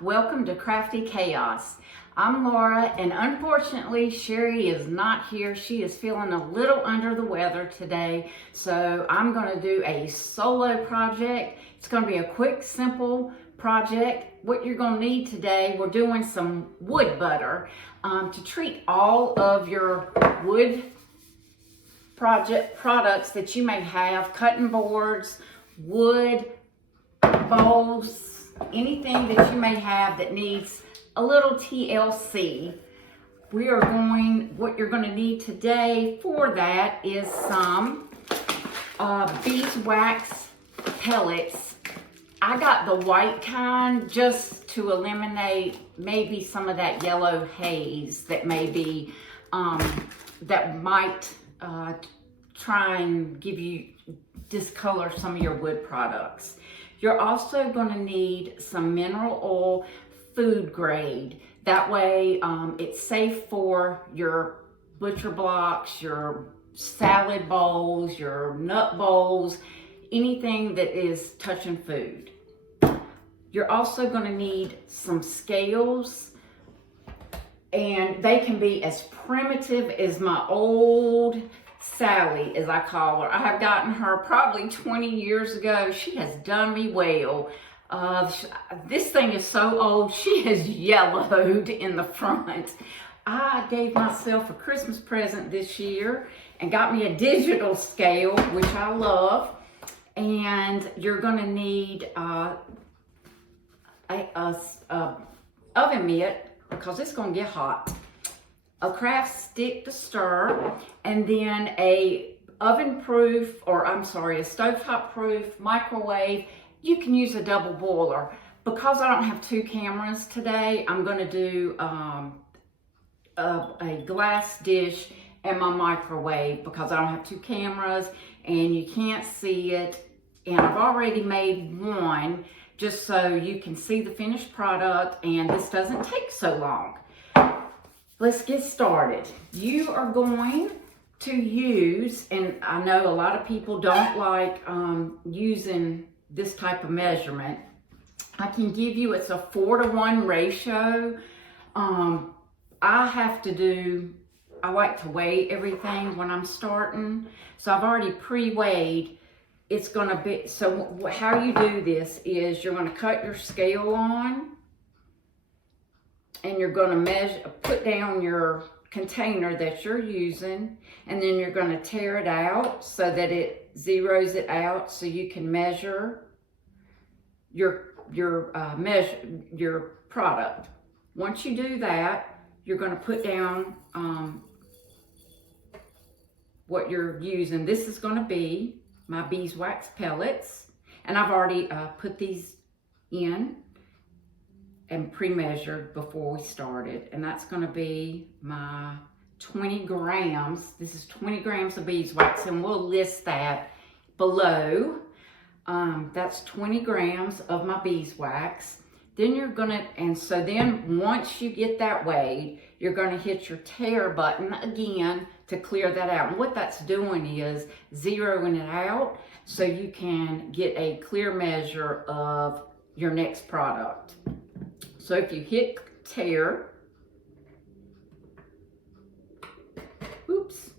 welcome to Crafty Chaos. I'm Laura, and unfortunately Sherry is not here. She is feeling a little under the weather today, so I'm going to do a solo project. It's going to be a quick, simple project. What you're going to need today, we're doing some wood butter to treat all of your wood products that you may have, cutting boards, wood, bowls, anything that you may have that needs a little TLC. What you're going to need today for that is some beeswax pellets. I got the white kind just to eliminate maybe some of that yellow haze that may be, that might try and discolor some of your wood products. You're also going to need some mineral oil, food grade. That way it's safe for your butcher blocks, your salad bowls, your nut bowls, anything that is touching food. You're also going to need some scales, and they can be as primitive as my old Sally, as I call her. I have gotten her probably 20 years ago. She has done me well. This thing is so old, she has yellowed in the front. I gave myself a Christmas present this year and got me a digital scale, which I love. And you're going to need a oven mitt, because it's going to get hot, a craft stick to stir, and then a stovetop proof microwave. You can use a double boiler. Because I don't have two cameras today, I'm going to do a glass dish and my microwave, because I don't have two cameras and you can't see it. And I've already made one just so you can see the finished product, and this doesn't take so long. Let's get started. You are going to use, and I know a lot of people don't like using this type of measurement. I can give you, it's a 4-to-1 ratio. I like to weigh everything when I'm starting. So I've already pre-weighed. It's gonna be, so how you do this is you're gonna cut your scale on, and you're gonna put down your container that you're using, and then you're gonna tear it out so that it zeroes it out, so you can measure your product. Once you do that, you're gonna put down what you're using. This is gonna be my beeswax pellets, and I've already put these in and pre-measured before we started, and that's going to be my 20 grams. This is 20 grams of beeswax, and we'll list that below. That's 20 grams of my beeswax. Then you're gonna, and so then once you get that weighed, you're gonna hit your tare button again to clear that out. And what that's doing is zeroing it out so you can get a clear measure of your next product. So if you hit tare, oops,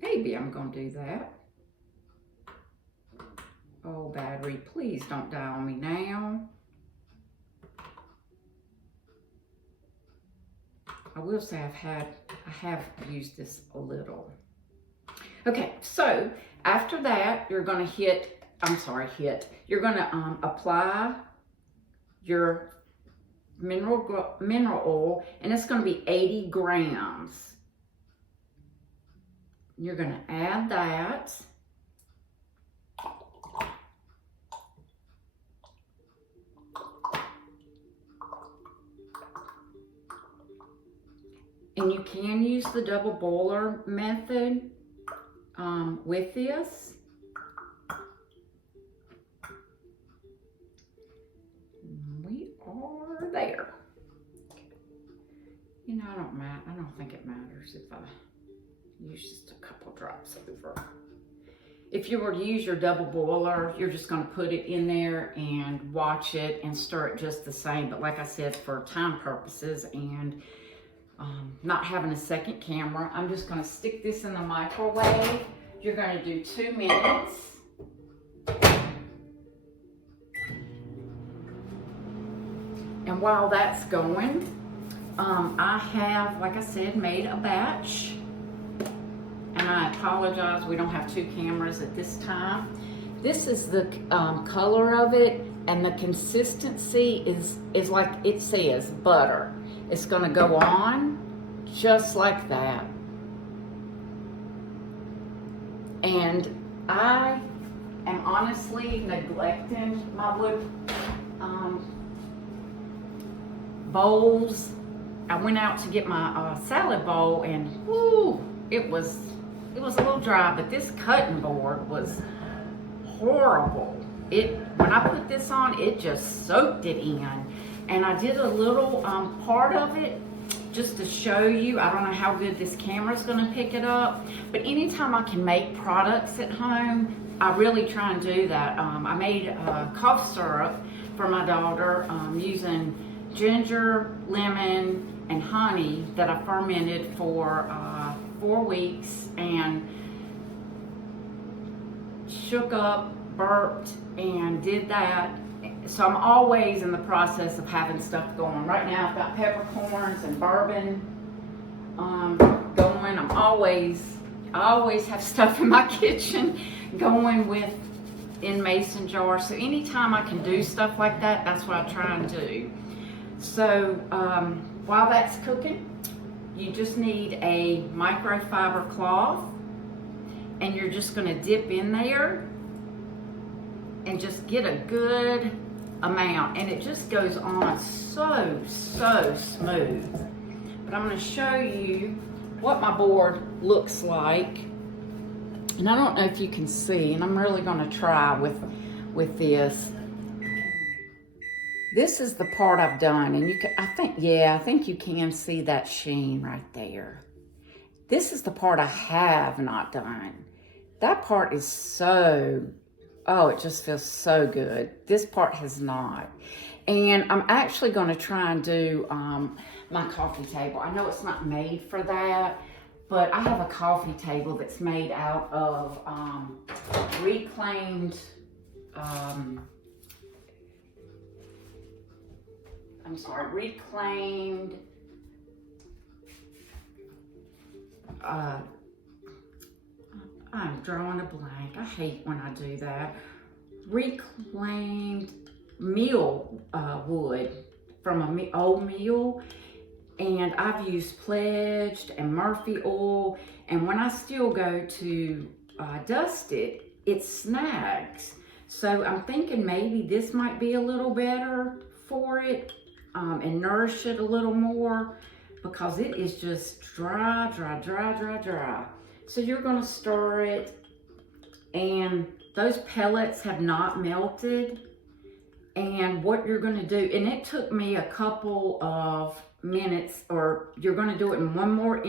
maybe I'm gonna do that. Oh, battery, please don't die on me now. I will say I have used this a little. Okay, so after that, you're gonna you're gonna apply your mineral oil, and it's gonna be 80 grams. You're gonna add that. And you can use the double boiler method with this. We are there. You know, I don't think it matters if I use just a couple drops over. if you were to use your double boiler, you're just going to put it in there and watch it and stir it just the same. But like I said, for time purposes and not having a second camera, I'm just going to stick this in the microwave. You're going to do 2 minutes. And while that's going, I have, like I said, made a batch. And I apologize, we don't have 2 cameras at this time. This is the color of it, and the consistency is like it says, butter. It's gonna go on just like that. And I am honestly neglecting my wood bowls. I went out to get my salad bowl, and whoo, it was a little dry, but this cutting board was horrible. When I put this on, it just soaked it in. And I did a little part of it just to show you. I don't know how good this camera's gonna pick it up, but anytime I can make products at home, I really try and do that. I made cough syrup for my daughter using ginger, lemon, and honey that I fermented for 4 weeks and shook up, burped, and did that. So I'm always in the process of having stuff going. Right now I've got peppercorns and bourbon going. I always have stuff in my kitchen going in mason jars. So anytime I can do stuff like that, that's what I try and do. So while that's cooking, you just need a microfiber cloth, and you're just going to dip in there and just get a good amount, and it just goes on so smooth. But I'm going to show you what my board looks like, and I don't know if you can see, and I'm really going to try with this. This is the part I've done, and I think you can see that sheen right there. This is the part I have not done. That part is it just feels so good. This part has not. And I'm actually going to try and do my coffee table. I know it's not made for that, but I have a coffee table that's made out of reclaimed I'm drawing a blank. I hate when I do that. Reclaimed meal wood from an old meal. And I've used Pledged and Murphy oil. And when I still go to dust it, it snags. So I'm thinking maybe this might be a little better for it and nourish it a little more, because it is just dry. So you're going to stir it, and those pellets have not melted. And what you're going to do, and it took me a couple of minutes, or you're going to do it in minute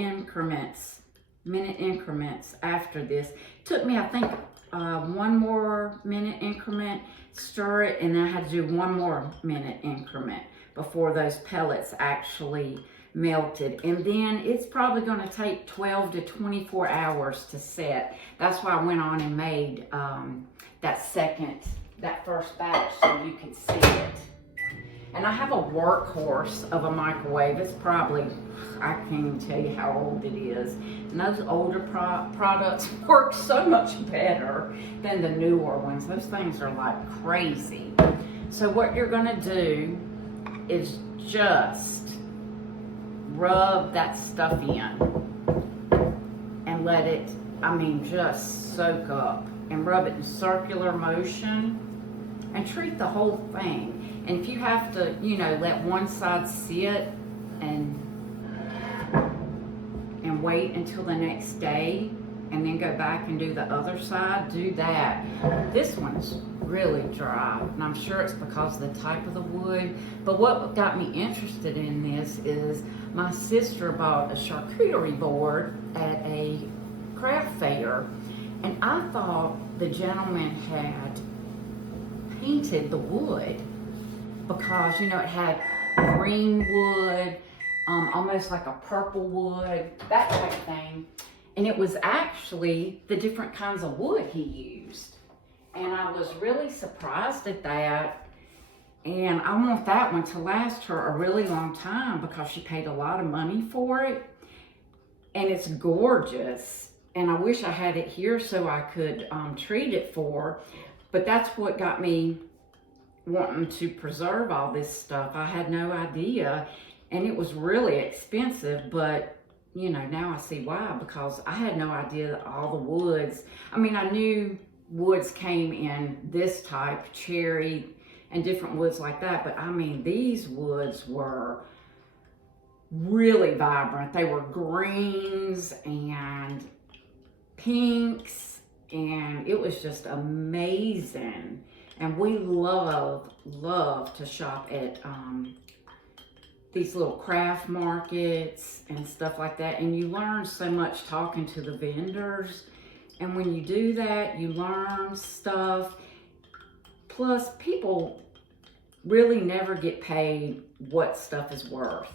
increments after this. It took me, I think, 1 more minute increment, stir it, and then I had to do 1 more minute increment before those pellets actually melted. And then it's probably going to take 12 to 24 hours to set. That's why I went on and made that first batch so you can see it. And I have a workhorse of a microwave. It's probably, I can't even tell you how old it is. And those older products work so much better than the newer ones. Those things are like crazy. So what you're gonna do is just rub that stuff in and let it, just soak up, and rub it in circular motion and treat the whole thing. And if you have to, let one side sit and wait until the next day and then go back and do the other side, do that. This one's really dry, and I'm sure it's because of the type of the wood. But what got me interested in this is my sister bought a charcuterie board at a craft fair, and I thought, the gentleman had painted the wood because, you know, it had green wood, almost like a purple wood, that type of thing. And it was actually the different kinds of wood he used. And I was really surprised at that. And I want that one to last her a really long time because she paid a lot of money for it. And it's gorgeous. And I wish I had it here so I could treat it for her. But that's what got me wanting to preserve all this stuff. I had no idea. And it was really expensive, but you know, now I see why, because I had no idea that all the woods, I mean, I knew woods came in this type, cherry, and different woods like that, but I mean, these woods were really vibrant. They were greens and pinks, and it was just amazing. And we love to shop at these little craft markets and stuff like that. And you learn so much talking to the vendors. And when you do that, you learn stuff. Plus, people really never get paid what stuff is worth.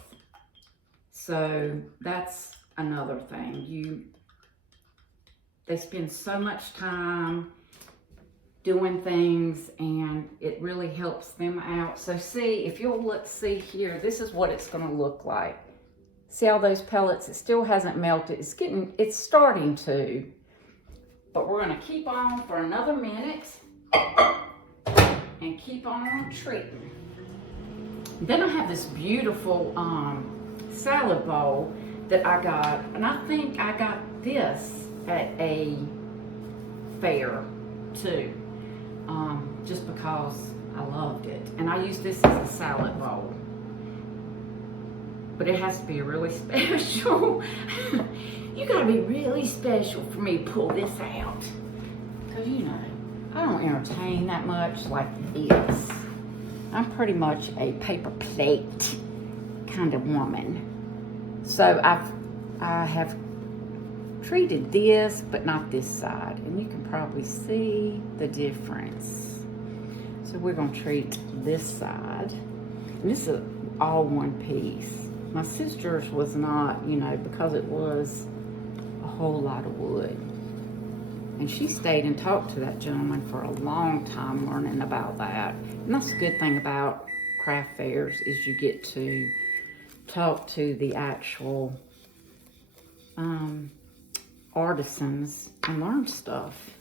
So that's another thing. They spend so much time doing things, and it really helps them out. So see, if you'll see here, this is what it's going to look like. See all those pellets? It still hasn't melted. It's starting to, but we're going to keep on for another minute and keep on treating. Then I have this beautiful salad bowl that I got, and I think I got this at a fair too. Just because I loved it. And I use this as a salad bowl. But it has to be really special. You gotta be really special for me to pull this out. Because, you know, I don't entertain that much like this. I'm pretty much a paper plate kind of woman. So I have treated this, but not this side. And you can probably see the difference. So we're going to treat this side. And this is all one piece. My sister's was not, you know, because it was a whole lot of wood. And she stayed and talked to that gentleman for a long time learning about that. And that's a good thing about craft fairs, is you get to talk to the actual artisans and learn stuff.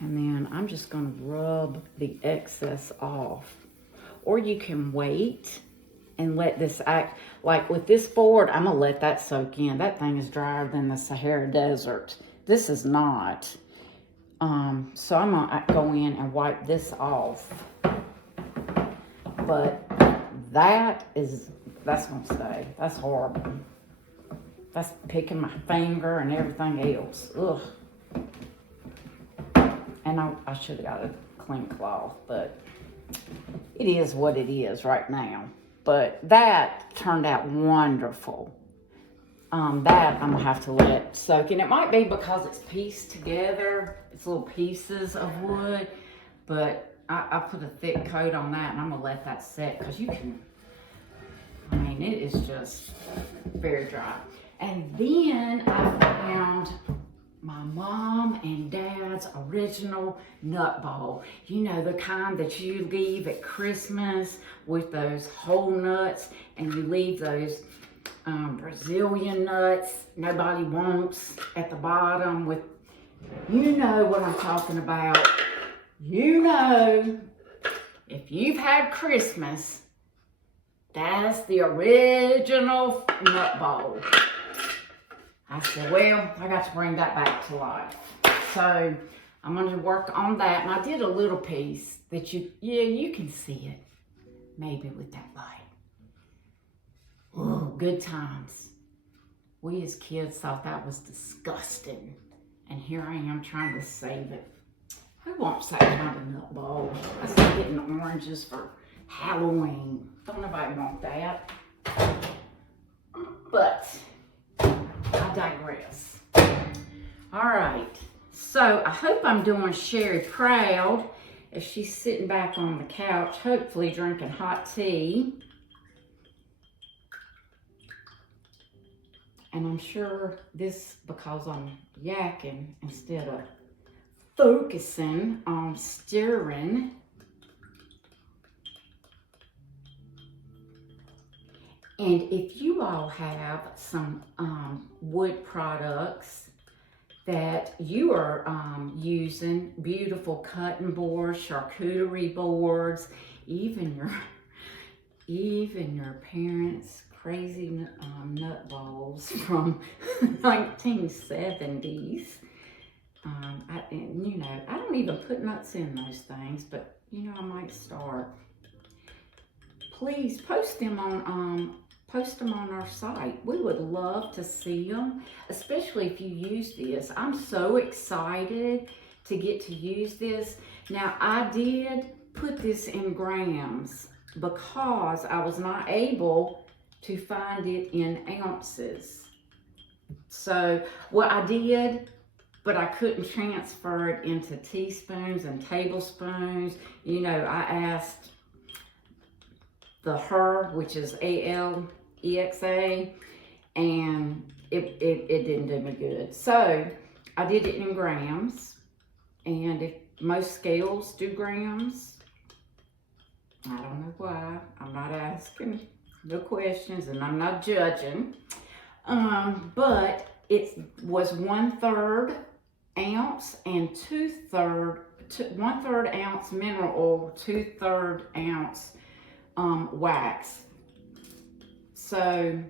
And then I'm just going to rub the excess off. Or you can wait and let this act, like with this board, I'm going to let that soak in. That thing is drier than the Sahara Desert. This is not. So I'm going to go in and wipe this off. But that's going to stay. That's horrible. That's picking my finger and everything else. Ugh. And I should have got a clean cloth, but it is what it is right now. But that turned out wonderful. That I'm gonna have to let soak. And it might be because it's pieced together. It's little pieces of wood. But I put a thick coat on that, and I'm gonna let that set, because you can, I mean, it is just very dry. And then I found my mom and dad's original nut bowl. You know, the kind that you leave at Christmas with those whole nuts, and you leave those Brazilian nuts nobody wants at the bottom with, you know what I'm talking about. You know, if you've had Christmas, that's the original nut bowl. I said, well, I got to bring that back to life. So I'm going to work on that. And I did a little piece that you can see it. Maybe with that light. Ooh, good times. We as kids thought that was disgusting. And here I am trying to save it. Who wants that kind of nut bowl? That's like getting oranges for Halloween. Don't nobody want that. But I digress. All right, so I hope I'm doing Sherry proud as she's sitting back on the couch, hopefully drinking hot tea. And I'm sure this because I'm yakking instead of focusing on stirring. And if you all have some wood products that you are using, beautiful cutting boards, charcuterie boards, even your parents' crazy nut balls from 1970s. You know, I don't even put nuts in those things, but you know, I might start. Please post them on our site. We would love to see them, especially if you use this. I'm so excited to get to use this. Now, I did put this in grams because I was not able to find it in ounces. So what I did, but I couldn't transfer it into teaspoons and tablespoons. You know, I asked the Her, which is ALEXA, and it didn't do me good. So I did it in grams, and if most scales do grams, I don't know why. I'm not asking no questions, and I'm not judging. But it was 1/3 ounce and 1/3 ounce mineral oil, 2/3 ounce wax. So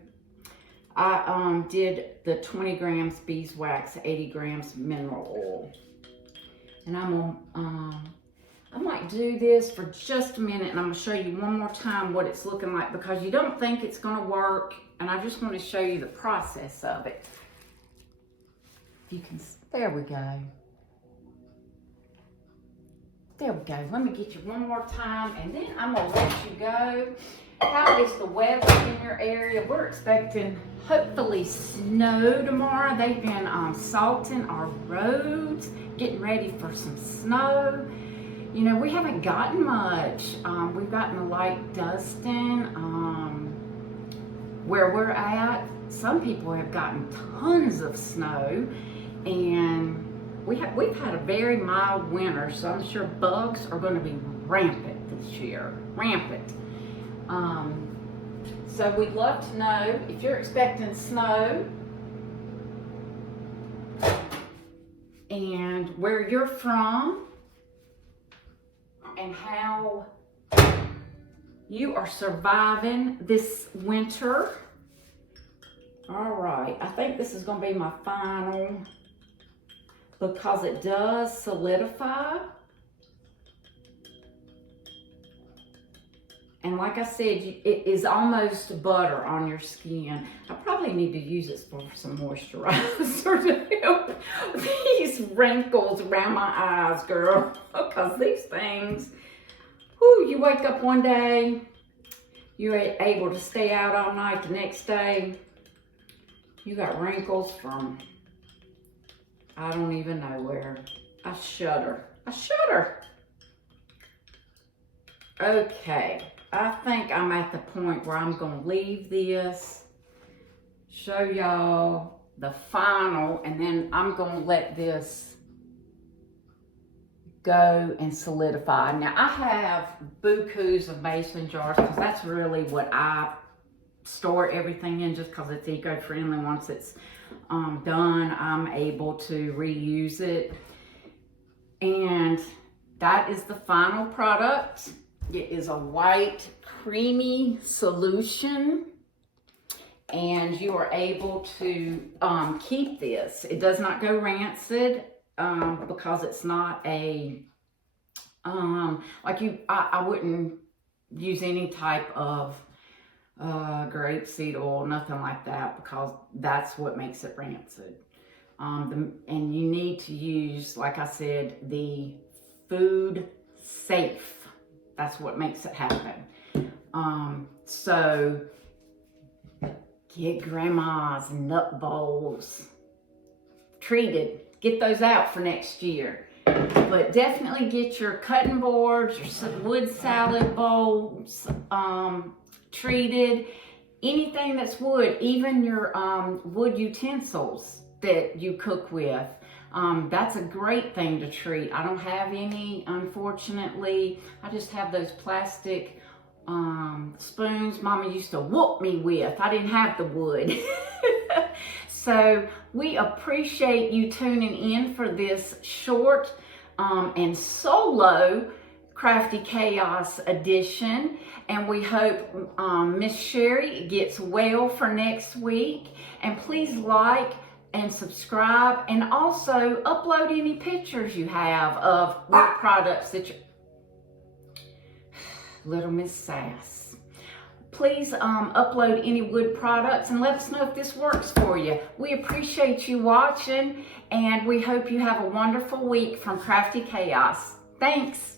I did the 20 grams beeswax, 80 grams mineral oil. And I might do this for just a minute, and I'm gonna show you one more time what it's looking like, because you don't think it's gonna work, and I just want to show you the process of it. You can, there we go. There we go. Let me get you one more time, and then I'm gonna let you go. How is the weather in your area? We're expecting hopefully snow tomorrow. They've been salting our roads, getting ready for some snow. You know, we haven't gotten much. We've gotten a light dusting. Where we're at, some people have gotten tons of snow, and we've had a very mild winter, so I'm sure bugs are going to be rampant this year, rampant. So we'd love to know if you're expecting snow and where you're from and how you are surviving this winter. All right, I think this is going to be my final, because it does solidify. And like I said, it is almost butter on your skin. I probably need to use it for some moisturizer to help these wrinkles around my eyes, girl. Because these things, whoo, you wake up one day, you're able to stay out all night. The next day, you got wrinkles from I don't even know where. I shudder. I shudder. Okay, I think I'm at the point where I'm going to leave this, show y'all the final, and then I'm going to let this go and solidify. Now, I have bukus of mason jars, because that's really what I store everything in, just because it's eco-friendly. Once it's done, I'm able to reuse it. And that is the final product. It is a white creamy solution, and you are able to keep this. It does not go rancid because it's not a I wouldn't use any type of grapeseed oil, nothing like that, because that's what makes it rancid. And you need to use, like I said, the food safe. That's what makes it happen. So get grandma's nut bowls treated. get those out for next year. But definitely get your cutting boards, your wood salad bowls treated. Anything that's wood, even your wood utensils that you cook with. That's a great thing to treat. I don't have any, unfortunately. I just have those plastic spoons Mama used to whoop me with. I didn't have the wood. So we appreciate you tuning in for this short and solo Crafty Chaos edition, and we hope Miss Sherry gets well for next week. And please like and subscribe, and also upload any pictures you have of wood products that you... Little Miss Sass. Please upload any wood products and let us know if this works for you. We appreciate you watching, and we hope you have a wonderful week from Crafty Chaos. Thanks.